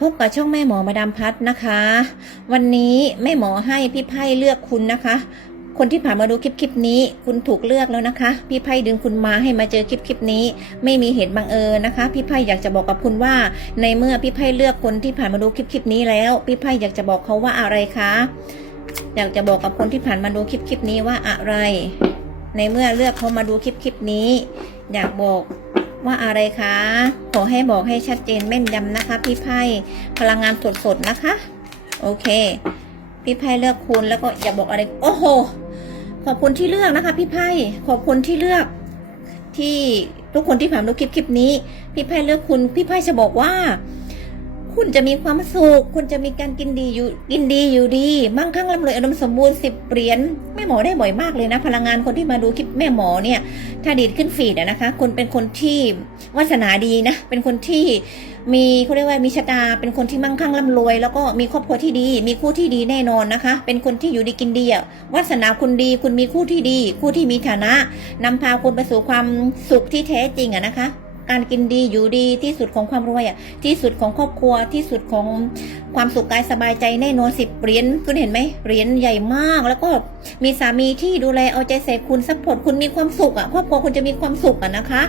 พบกับช่องแม่หมอมาดามพัฒนะคะ วันนี้แม่หมอให้พี่ไพ่เลือกคุณนะคะ คนที่ผ่านมาดูคลิปคลิปนี้ คุณถูกเลือกแล้วนะคะ พี่ไพ่ดึงคุณมาให้มาเจอคลิปคลิปนี้ ไม่มีเหตุบังเอิญนะคะ พี่ไพ่อยากจะบอกกับคุณว่า ในเมื่อพี่ไพ่เลือกคนที่ผ่านมาดูคลิปคลิปนี้แล้ว พี่ไพ่อยากจะบอกเขาว่าอะไรคะอยากจะบอกกับคนที่ผ่านมาดูคลิปคลิปนี้ว่าอะไร ในเมื่อเลือกเขามาดูคลิปคลิปนี้ อยากบอก ว่าอะไรคะ ขอให้บอกให้ชัดเจนแม่นยำนะคะ พี่ไพ่พลังงานสดๆนะคะ โอเค พี่ไพ่เลือกคุณแล้วก็อย่าบอกอะไร โอ้โห ขอบคุณที่เลือกนะคะ พี่ไพ่ขอบคุณที่เลือกที่ทุกคนที่ผ่านดูคลิปคลิปนี้ พี่ไพ่เลือกคุณ พี่ไพ่จะบอกว่า คุณจะมีความสุข คุณจะมีการกินดีอยู่กินดีอยู่ดี มั่งคั่งร่ำรวยอุดมสมบูรณ์สิบเหรียญแม่หมอได้บ่อยมากเลยนะ พลังงานคนที่มาดูคลิปแม่หมอเนี่ย ถ้าดีดขึ้นฟีดอะนะคะ คุณเป็นคนที่วาสนาดีนะ เป็นคนที่มีเขาเรียกว่ามีชะตา เป็นคนที่มั่งคั่งร่ำรวย แล้วก็มีครอบครัวที่ดี มีคู่ที่ดีแน่นอนนะคะ เป็นคนที่อยู่ดีกินดีอะวาสนาคุณดี คุณมีคู่ที่ดี คู่ที่มีฐานะนำพาคุณไปสู่ความสุขที่แท้จริงอะนะคะ การกินดีอยู่ดีที่สุดของความรวยอะที่สุดของครอบครัวที่สุดของความสุขกายสบายใจแน่นอนสิบเหรียญคุณเห็นไหมเหรียญใหญ่มาก แล้วก็มีสามีที่ดูแลเอาใจใส่คุณซัพพอร์ตคุณมีความสุขอะครอบครัวคุณจะมีความสุขอะนะคะ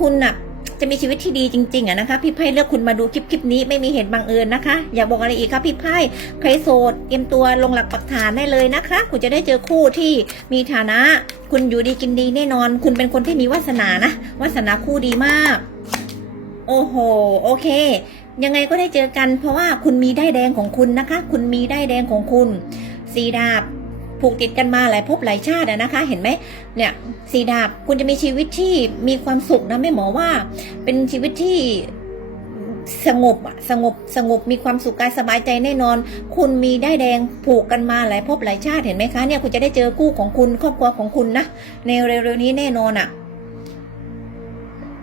คุณน่ะ จะมีชีวิตที่ดีจริงๆอะนะคะ พี่ไพ่เลือกคุณมาดูคลิปคลิปนี้ไม่มีเหตุบังเอิญนะคะ อยากบอกอะไรอีกครับพี่ไพ่ใครโสดเตรียมตัวลงหลักปักฐานได้เลยนะคะ คุณจะได้เจอคู่ที่มีฐานะ คุณอยู่ดีกินดีแน่นอน คุณเป็นคนที่มีวาสนานะวาสนาคู่ดีมาก โอ้โห โอเค ยังไงก็ได้เจอกัน เพราะว่าคุณมีได้แดงของคุณนะคะ คุณมีได้แดงของคุณสีดาบ ผูกติดกันมาหลายภพหลายชาตินะคะ เห็นไหมเนี่ยสีดาบคุณจะมีชีวิตที่มีความสุขนะแม่หมอว่า เป็นชีวิตที่สงบอะสงบสงบมีความสุขกายสบายใจแน่นอน คุณมีได้แดงผูกกันมาหลายภพหลายชาติเห็นไหมคะเนี่ยคุณจะได้เจอคู่ของคุณครอบครัวของคุณนะในเร็วๆนี้แน่นอนอะ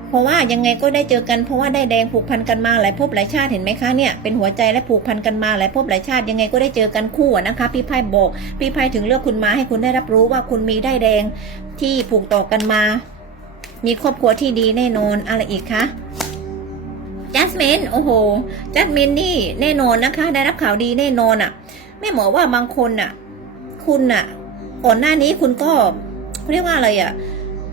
เพราะว่ายังไงก็ได้เจอกันเพราะว่าได้แดงผูกพันกันมาหลายภพหลายชาติเห็นไหมคะเนี่ยเป็นหัวใจและผูกพันกันมาหลายภพหลายชาติยังไงก็ได้เจอกันคู่นะคะพี่ไพ่บอกพี่ไพ่ถึงเลือกคุณมาให้คุณได้รับรู้ว่าคุณมีได้แดงที่ผูกต่อกันมา มีครอบครัวที่ดีแน่นอนอะไรอีกคะจัสมินโอ้โหจัสมินนี่แน่นอนนะคะ ได้รับข่าวดีแน่นอนอะ่ะแม่หมอว่าบางคนอะ คุณอะก่อนหน้านี้คุณก็เขาเรียกว่าอะไรอะ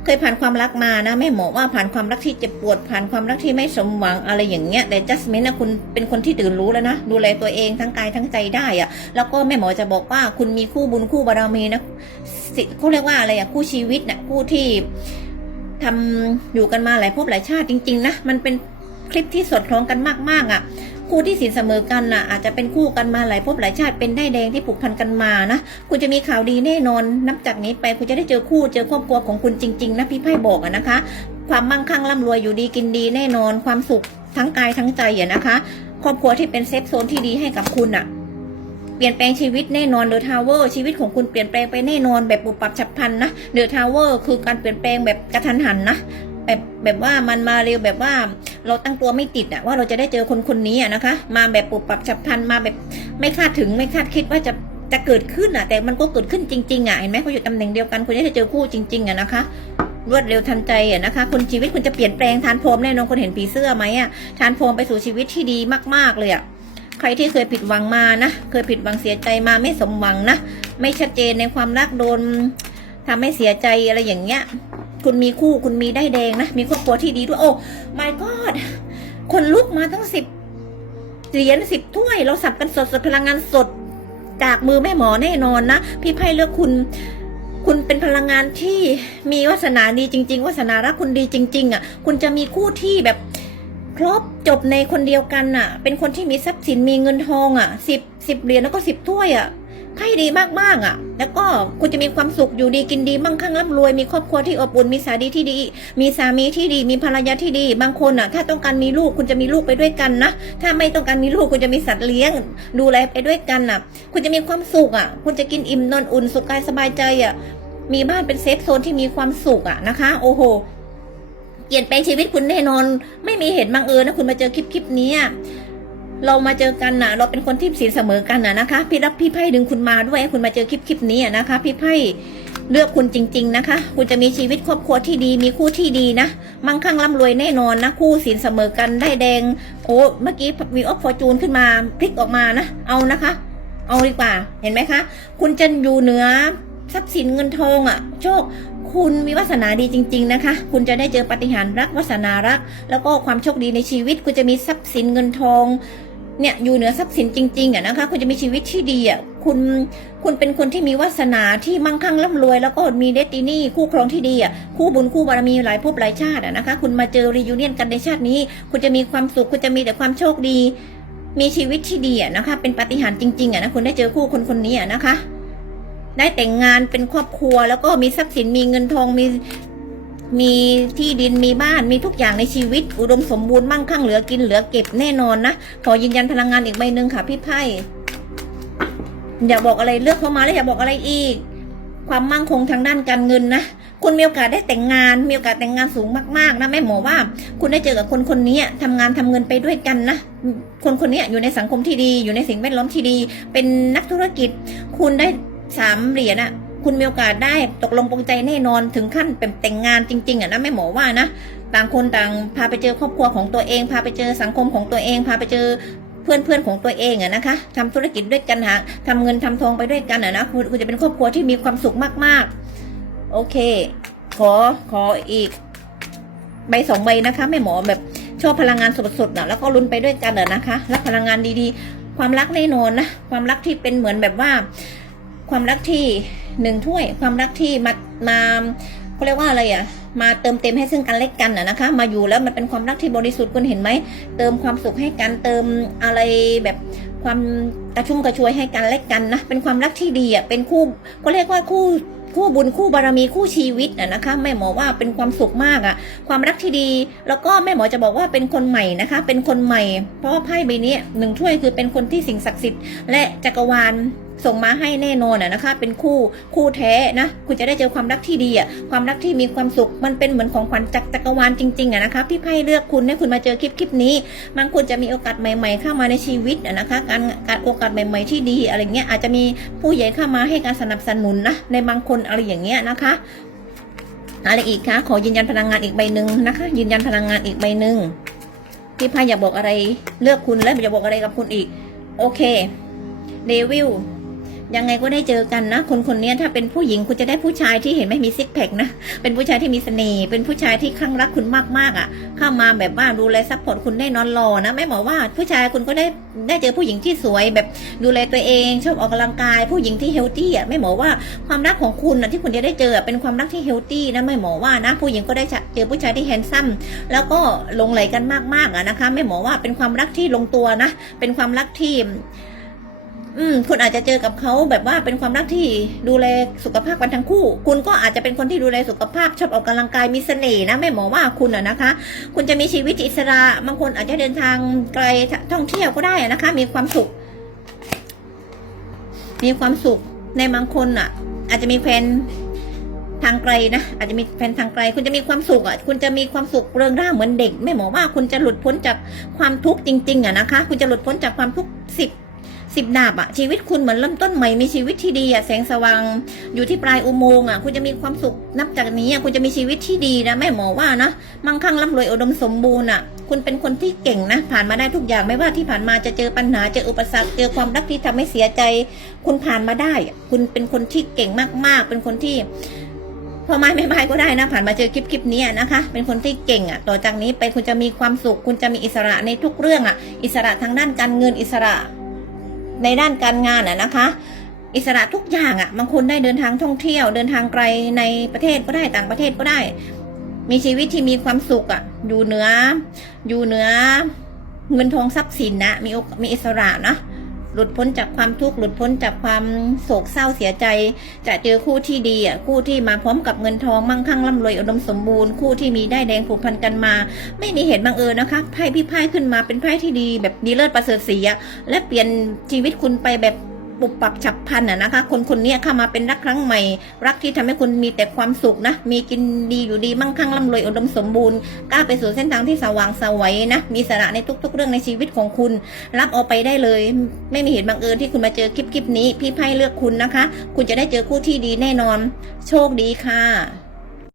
เคยผ่านความรักมานะแม่หมอว่าผ่านความรักที่เจ็บปวด ผ่านความรักที่ไม่สมหวังอะไรอย่างเงี้ยแต่จัสมินนะคุณเป็นคนที่ตื่นรู้แล้วนะดูแลตัวเองทั้งกายทั้งใจได้อะแล้วก็แม่หมอจะบอกว่าคุณมีคู่บุญคู่บารมีนะเขาเรียกว่าอะไรอะคู่ชีวิตนะคู่ที่ทำอยู่กันมาหลายภพหลายชาติจริง ๆ นะ มันเป็นคลิปที่สดคล้องกันมากๆอะ คู่ที่สินเสมอกันน่ะอาจจะเป็นคู่กันมาหลายภพหลายชาติเป็นได้แดงที่ผูกพันกันมานะคุณจะมีข่าวดีแน่นอน นับจากนี้ไปคุณจะได้เจอคู่เจอครอบครัวของคุณจริง ๆ นะพี่ไพ่บอกอะนะคะ ความมั่งคั่งร่ำรวยอยู่ดีกินดีแน่นอน ความสุขทั้งกายทั้งใจอะนะคะ ครอบครัวที่เป็นเซฟโซนที่ดีให้กับคุณอะเปลี่ยนแปลงชีวิตแน่นอนเดอะทาวเวอร์ชีวิตของคุณเปลี่ยนแปลงไปแน่นอนแบบปุบปับฉับพลันนะเดอะทาวเวอร์คือการเปลี่ยนแปลงแบบกระทันหันนะแบบแบบว่ามันมาเร็วแบบว่า เราตั้งตัวไม่ติดอะว่าเราจะได้เจอคนคนนี้อะนะคะ มาแบบปุบปับฉับพลันมาแบบไม่คาดถึงไม่คาดคิดว่าจะจะเกิดขึ้นอะแต่มันก็เกิดขึ้นจริงๆอะเห็นไหมเขาอยู่ตำแหน่งเดียวกันคุณจะได้เจอคู่จริงๆอะนะคะรวดเร็วทันใจอะนะคะคุณชีวิตคุณจะเปลี่ยนแปลงทานโพรมแน่นอนคนเห็นผีเสื้อไหมอะทานโพรมไปสู่ชีวิตที่ดีมากๆเลยอะใครที่เคยผิดหวังมานะเคยผิดหวังเสียใจมาไม่สมหวังนะไม่ชัดเจนในความรักโดนทำให้เสียใจอะไรอย่างเงี้ย คุณมีคู่คุณมีได้แดงนะ มีครอบครัวที่ดีด้วยโอ้ my god คนลุกมาทั้งสิบเหรียญสิบถ้วย เราสับกันสดสดพลังงานสด จากมือแม่หมอแน่นอนนะ พี่ไพ่เลือกคุณ คุณเป็นพลังงานที่มีวาสนาดีจริง ๆวาสนารักคุณดีจริง ๆ อะ คุณจะมีคู่ที่แบบครบจบในคนเดียวกันอะ เป็นคนที่มีทรัพย์สินมีเงินทองอะสิบสิบเหรียญแล้วก็สิบถ้วยอะ ไพ่ดีมากๆอะ แล้วก็คุณจะมีความสุขอยู่ดีกินดีมั่งคั่งร่ำรวยมีครอบครัวที่อบอุ่นมีสามีที่ดี มีสามีที่ดี มีภรรยาที่ดี บางคนอะ ถ้าต้องการมีลูกคุณจะมีลูกไปด้วยกันนะถ้าไม่ต้องการมีลูกคุณจะมีสัตว์เลี้ยง ดูแลไปด้วยกันอะ คุณจะมีความสุขอะ คุณจะกินอิ่มนอนอุ่นสุขกายสบายใจอะมีบ้านเป็นเซฟโซนที่มีความสุขอะนะคะ โอ้โหเปลี่ยนแปลงชีวิตคุณแน่นอน ไม่มีเหตุบังเอิญนะคุณมาเจอคลิปคลิปนี้ เรามาเจอกันนะเราเป็นคนที่ศีลเสมอกันนะนะคะ พี่รับพี่ไพ่ดึงคุณมาด้วยให้คุณมาเจอคลิปคลิปนี้นะคะ พี่ไพ่เลือกคุณจริง ๆนะคะ คุณจะมีชีวิตครอบครัวที่ดี มีคู่ที่ดีนะมั่งคั่งร่ำรวยแน่นอนนะ คู่ศีลเสมอกันได้แดง โอ้เมื่อกี้วีออฟฟอร์จูนขึ้นมาพลิกออกมานะ เอานะคะ เอาดีกว่า เห็นไหมคะ คุณจะอยู่เหนือทรัพย์สินเงินทองอะ่ะ โชคคุณมีวาสนาดีจริง ๆ นะคะ คุณจะได้เจอปฏิหารรักวาสนารัก แล้วก็ความโชคดีในชีวิต คุณจะมีทรัพย์สินเงินทอง เนี่ยอยู่เหนือทรัพย์สินจริงๆอะนะคะ คุณจะมีชีวิตที่ดีอะคุณคุณเป็นคนที่มีวาสนาที่มั่งคั่งร่ำรวย แล้วก็มีเดตินี่คู่ครองที่ดีอะคู่บุญคู่บารมีหลายภพหลายชาติอะนะคะ คุณมาเจอรียูเนียนกันในชาตินี้ คุณจะมีความสุขคุณจะมีแต่ความโชคดี มีชีวิตที่ดีอะนะคะ เป็นปฏิหาริย์จริงๆอะนะคุณได้เจอคู่คนคนนี้อะนะคะ ได้แต่งงานเป็นครอบครัวแล้วก็มีทรัพย์สินมีเงินทองมี มีที่ดินมีบ้านมีทุกอย่างในชีวิต อุดมสมบูรณ์มั่งคั่งเหลือกินเหลือเก็บแน่นอนนะ ขอยืนยันพลังงานอีกใบหนึ่งค่ะพี่ไพ่อย่าบอกอะไรเลือกเข้ามาแล้วอย่าบอกอะไรอีก ความมั่งคงทางด้านการเงินนะคุณมีโอกาสได้แต่งงาน มีโอกาสแต่งงานสูงมากๆนะแม่หมอว่า คุณได้เจอกับคนคนนี้ทำงานทำเงินไปด้วยกันนะ คนคนนี้อยู่ในสังคมที่ดี อยู่ในสิ่งแวดล้อมที่ดี เป็นนักธุรกิจ คุณได้สามเหรียญอะ คุณมีโอกาสได้ตกลงปรงใจแน่นอนถึงขั้นเป็นแต่งงานจริง ๆอะนะแม่หมอว่านะต่างคนต่างพาไปเจอครอบครัวของตัวเอง พาไปเจอสังคมของตัวเอง พาไปเจอเพื่อนเพื่อนๆของตัวเองอะนะคะทำธุรกิจด้วยกันหาทำเงินทำทองไปด้วยกันอะนะคุณคุณจะเป็นครอบครัวที่มีความสุขมากๆ โอเค ขอขออีกใบสองใบนะคะแม่หมอแบบชอบพลังงานสดๆนะแล้วก็ลุ้นไปด้วยกันเนอะนะคะรับพลังงานดีๆ ความรักแน่นอนนะความรักที่เป็นเหมือนแบบว่า ความรักที่ หนึ่งถ้วยความรักที่มามาเขาเรียกว่าอะไรอะ มาเติมเต็มให้ซึ่งกันและกันอะนะคะ มาอยู่แล้วมันเป็นความรักที่บริสุทธิ์คุณเห็นไหม เติมความสุขให้กันเติมอะไรแบบความกระชุ่มกระชวยให้กันและกันนะ เป็นความรักที่ดีอะ เป็นคู่ก็เรียกว่าคู่คู่บุญคู่บารมีคู่ชีวิตอะนะคะแม่หมอว่าเป็นความสุขมากอะ ความรักที่ดี แล้วก็แม่หมอจะบอกว่าเป็นคนใหม่นะคะ เป็นคนใหม่ เพราะว่าไพ่ใบนี้หนึ่งถ้วยคือเป็นคนที่สิ่งศักดิ์สิทธิ์และจักรวาล ส่งมาให้แน่นอนอะนะคะ เป็นคู่คู่แท้นะ คุณจะได้เจอความรักที่ดีอะความรักที่มีความสุขมันเป็นเหมือนของขวัญจากจักรวาลจริงๆอะนะคะพี่ไพ่เลือกคุณให้คุณมาเจอคลิปคลิปนี้บางคนจะมีโอกาสใหม่ ๆ เข้ามาในชีวิตอะนะคะ การการโอกาสใหม่ ๆที่ดีอะไรเงี้ยอาจจะมีผู้ใหญ่เข้ามาให้การสนับสนุนนะในบางคนอะไรอย่างเงี้ยนะคะอะไรอีกคะขอยืนยันพลังงานอีกใบหนึ่งนะคะ ยืนยันพลังงานอีกใบหนึ่งพี่พายอยากบอกอะไรเลือกคุณและอยากบอกอะไรกับคุณอีก โอเคเดวิล ยังไงก็ได้เจอกันนะ คนคนนี้ถ้าเป็นผู้หญิงคุณจะได้ผู้ชายที่เห็นไหมมีซิกแพคนะ เป็นผู้ชายที่มีเสน่ห์ เป็นผู้ชายที่คลั่งรักคุณมากๆอะ เข้ามาแบบว่าดูแลซัพพอร์ตคุณแน่นอนรอนะ ไม่หมอว่าผู้ชายคุณก็ได้ได้เจอผู้หญิงที่สวยแบบดูแลตัวเอง ชอบออกกำลังกาย ผู้หญิงที่เฮลตี้อะไม่หมอว่าความรักของคุณนะที่คุณจะได้เจอเป็นความรักที่เฮลตี้นะไม่หมอว่านะผู้หญิงก็ได้เจอผู้ชายที่แฮนซัมแล้วก็ลงไหลกันมากๆอะนะคะ ไม่หมอว่าเป็นความรักที่ลงตัวนะ เป็นความรักที่ อืมคุณอาจจะเจอกับเขาแบบว่าเป็นความรักที่ดูแลสุขภาพกันทั้งคู่ คุณก็อาจจะเป็นคนที่ดูแลสุขภาพชอบออกกำลังกายมีเสน่ห์นะแม่หมอว่าคุณอะนะคะ คุณจะมีชีวิตอิสระบางคนอาจจะเดินทางไกลท่องเที่ยวก็ได้นะคะ มีความสุข มีความสุขในบางคนอะอาจจะมีแฟนทางไกลนะอาจจะมีแฟนทางไกล คุณจะมีความสุขอะคุณจะมีความสุขเริงร่าเหมือนเด็กแม่หมอว่าคุณจะหลุดพ้นจากความทุกข์จริงๆอะนะคะ คุณจะหลุดพ้นจากความทุกข์สิบ สิบดาบอะชีวิตคุณเหมือนเริ่มต้นใหม่มีชีวิตที่ดีอะแสงสว่างอยู่ที่ปลายอุโมงค์อะคุณจะมีความสุขนับจากนี้อะคุณจะมีชีวิตที่ดีนะแม่หมอว่านะมั่งคั่งร่ำรวยอุดมสมบูรณ์อะคุณเป็นคนที่เก่งนะ ผ่านมาได้ทุกอย่างไม่ว่าที่ผ่านมาจะเจอปัญหาเจออุปสรรคเจอความรักที่ทำให้เสียใจ คุณผ่านมาได้ คุณเป็นคนที่เก่งมากๆ เป็นคนที่พอไม่ไม่ไม่ก็ได้นะผ่านมาเจอคลิปคลิปนี้นะคะ เป็นคนที่เก่งอะ ต่อจากนี้ไปคุณจะมีความสุข คุณจะมีอิสระในทุกเรื่องอะ อิสระทางด้านการเงินอิสระ ในด้านการงานอะนะคะ อิสระทุกอย่างอะบางคนได้เดินทางท่องเที่ยว เดินทางไกลในประเทศก็ได้ต่างประเทศก็ได้ มีชีวิตที่มีความสุขอะอยู่เหนืออยู่เหนือเงินทองทรัพย์สินนะมีโอกมีอิสระนะ หลุดพ้นจากความทุกข์หลุดพ้นจากความโศกเศร้าเสียใจ จะเจอคู่ที่ดีอะคู่ที่มาพร้อมกับเงินทองมั่งคั่งร่ำรวยอุดมสมบูรณ์คู่ที่มีได้แดงผูกพันกันมา ไม่มีเหตุบังเอิญนะคะไพ่พี่ไพ่ขึ้นมาเป็นไพ่ที่ดีแบบดีเลิศประเสริฐศรีอะและเปลี่ยนชีวิตคุณไปแบบ ปุบปับฉับพลันอะนะคะ คนคนนี้เข้ามาเป็นรักครั้งใหม่ รักที่ทำให้คุณมีแต่ความสุขนะ มีกินดีอยู่ดีมั่งคั่งร่ำรวยอุดมสมบูรณ์กล้าไปสู่เส้นทางที่สว่างสวัยนะ มีสาระในทุก ๆ เรื่องในชีวิตของคุณ รับเอาไปได้เลย ไม่มีเหตุบังเอิญที่คุณมาเจอคลิปคลิปนี้ พี่ไพ่เลือกคุณนะคะ คุณจะได้เจอคู่ที่ดีแน่นอน โชคดีค่ะ